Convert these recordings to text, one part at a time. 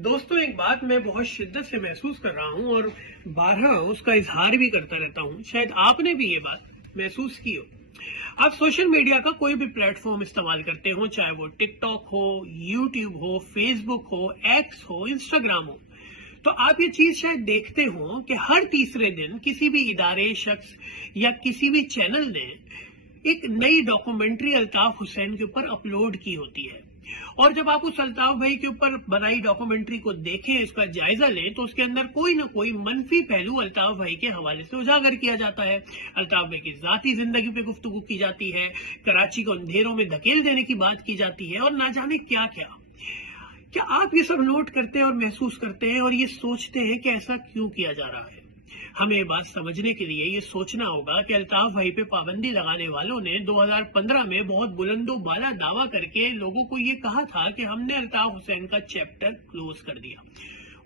दोस्तों, एक बात मैं बहुत शिद्दत से महसूस कर रहा हूं और बारहा उसका इजहार भी करता रहता हूं। शायद आपने भी ये बात महसूस की हो। आप सोशल मीडिया का कोई भी प्लेटफॉर्म इस्तेमाल करते हो, चाहे वो टिकटॉक हो, यूट्यूब हो, फेसबुक हो, एक्स हो, इंस्टाग्राम हो, तो आप ये चीज शायद देखते हो कि हर तीसरे दिन किसी भी इदारे, शख्स या किसी भी चैनल ने एक नई डॉक्यूमेंट्री अल्ताफ हुसैन के ऊपर अपलोड की होती है। और जब आप उस अल्ताफ भाई के ऊपर बनाई डॉक्यूमेंट्री को देखें, इसका जायजा लें, तो उसके अंदर कोई ना कोई मनफी पहलू अल्ताफ भाई के हवाले से उजागर किया जाता है। अल्ताफ भाई की जाती जिंदगी पे गुफ्तगू की जाती है, कराची को अंधेरों में धकेल देने की बात की जाती है और ना जाने क्या क्या। क्या आप ये सब नोट करते हैं और महसूस करते हैं और ये सोचते हैं कि ऐसा क्यों किया जा रहा है? हमें ये बात समझने के लिए ये सोचना होगा कि अल्ताफ भाई पे पाबंदी लगाने वालों ने 2015 में बहुत बुलंदो बाला दावा करके लोगों को ये कहा था कि हमने अल्ताफ हुसैन का चैप्टर क्लोज कर दिया।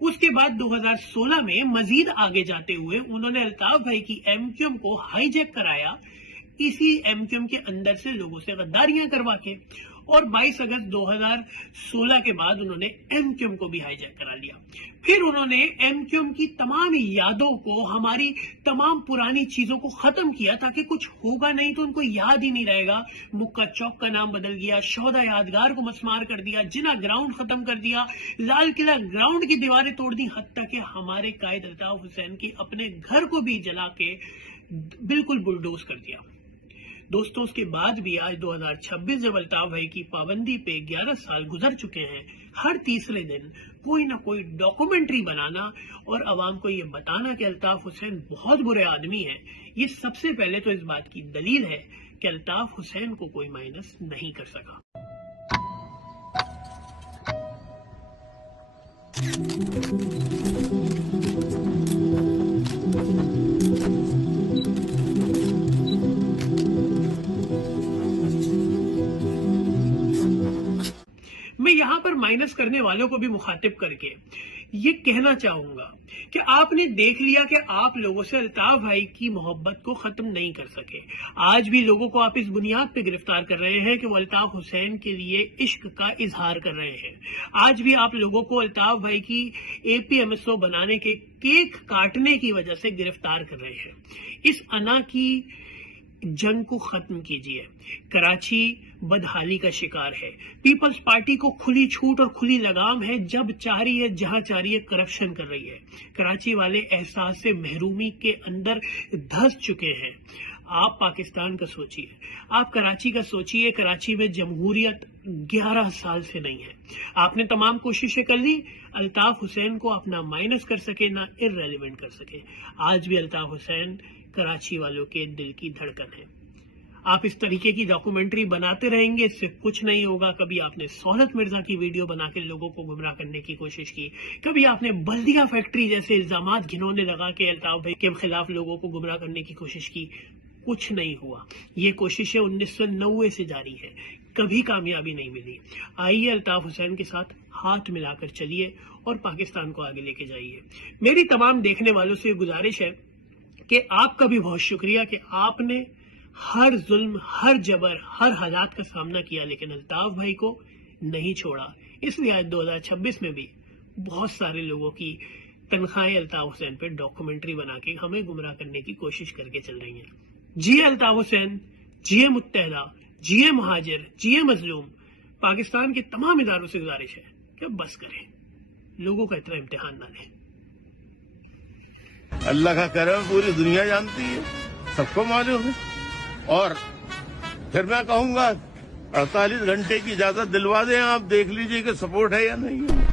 उसके बाद 2016 में मजीद आगे जाते हुए उन्होंने अल्ताफ भाई की एमक्यूएम को हाईजैक कराया, इसी एमक्यूएम के अंदर से लोगों से गद्दारियां करवा के, और 22 अगस्त 2016 के बाद उन्होंने एमक्यूएम को भी हाईजैक करा लिया। फिर उन्होंने एमक्यूएम की तमाम यादों को, हमारी तमाम पुरानी चीजों को खत्म किया ताकि कुछ होगा नहीं तो उनको याद ही नहीं रहेगा। मुक्का चौक का नाम बदल गया, शोधा यादगार को मसमार कर दिया, जिना ग्राउंड खत्म कर दिया, लाल किला ग्राउंड की दीवारें तोड़ दी, हत्ता कि हमारे कायद अल्ताफ हुसैन की अपने घर को भी जला के बिल्कुल बुलडोज कर दिया। दोस्तों, उसके बाद भी आज 2026 जब अल्ताफ भाई की पाबंदी पे 11 साल गुजर चुके हैं, हर तीसरे दिन कोई ना कोई डॉक्यूमेंट्री बनाना और अवाम को ये बताना कि अल्ताफ हुसैन बहुत बुरे आदमी है, ये सबसे पहले तो इस बात की दलील है कि अल्ताफ हुसैन को कोई माइनस नहीं कर सका। मैं यहां पर माइनस करने वालों को भी मुखातिब करके ये कहना चाहूंगा कि आपने देख लिया कि आप लोगों से अल्ताफ भाई की मोहब्बत को खत्म नहीं कर सके। आज भी लोगों को आप इस बुनियाद पे गिरफ्तार कर रहे हैं कि वो अल्ताफ हुसैन के लिए इश्क का इजहार कर रहे हैं। आज भी आप लोगों को अल्ताफ भाई की एपीएमएसओ बनाने के केक काटने की वजह से गिरफ्तार कर रहे हैं। इस अना की जंग को खत्म कीजिए। कराची बदहाली का शिकार है। पीपल्स पार्टी को खुली छूट और खुली लगाम है, जब चाह रही है, जहां चाह रही है करप्शन कर रही है। कराची वाले एहसास से महरूमी के अंदर धंस चुके हैं। आप पाकिस्तान का सोचिए, आप कराची का सोचिए। कराची में जमहूरियत 11 साल से नहीं है। आपने तमाम कोशिशें कर ली, अल्ताफ हुसैन को अपना माइनस कर सके, ना इररेलेवेंट कर सके। आज भी अल्ताफ हुसैन कराची वालों के दिल की धड़कन है। आप इस तरीके की डॉक्यूमेंट्री बनाते रहेंगे, इससे कुछ नहीं होगा। कभी आपने सोहलत मिर्जा की वीडियो बना के लोगों को गुमराह करने की कोशिश की, कभी आपने बल्दिया फैक्ट्री जैसे इल्जाम घिनौने लगा के अल्ताफ भाई के खिलाफ लोगों को गुमराह करने की कोशिश की, कुछ नहीं हुआ। ये कोशिशें 1990 से जारी है, कभी कामयाबी नहीं मिली। आइए अल्ताफ हुसैन के साथ हाथ मिलाकर चलिए और पाकिस्तान को आगे लेके जाइए। मेरी तमाम देखने वालों से गुजारिश है कि आपका भी बहुत शुक्रिया कि आपने हर जुल्म, हर जबर, हर हालात का सामना किया, लेकिन अल्ताफ भाई को नहीं छोड़ा। इसलिए आज 2026 में भी बहुत सारे लोगों की तनख्वाहें अल्ताफ हुसैन पे डॉक्यूमेंट्री बना के हमें गुमराह करने की कोशिश करके चल रही हैं। जिए अल्ताफ हुसैन, जिए मुत्तहदा, जिए महाजिर, जिए मजलूम। पाकिस्तान के तमाम इदारों से गुजारिश है कि बस करें, लोगों का इतना इम्तिहान ना लें। अल्लाह का करम पूरी दुनिया जानती है, सबको मालूम है। और फिर मैं कहूंगा 48 घंटे की इजाजत दिलवा दें, आप देख लीजिए कि सपोर्ट है या नहीं है।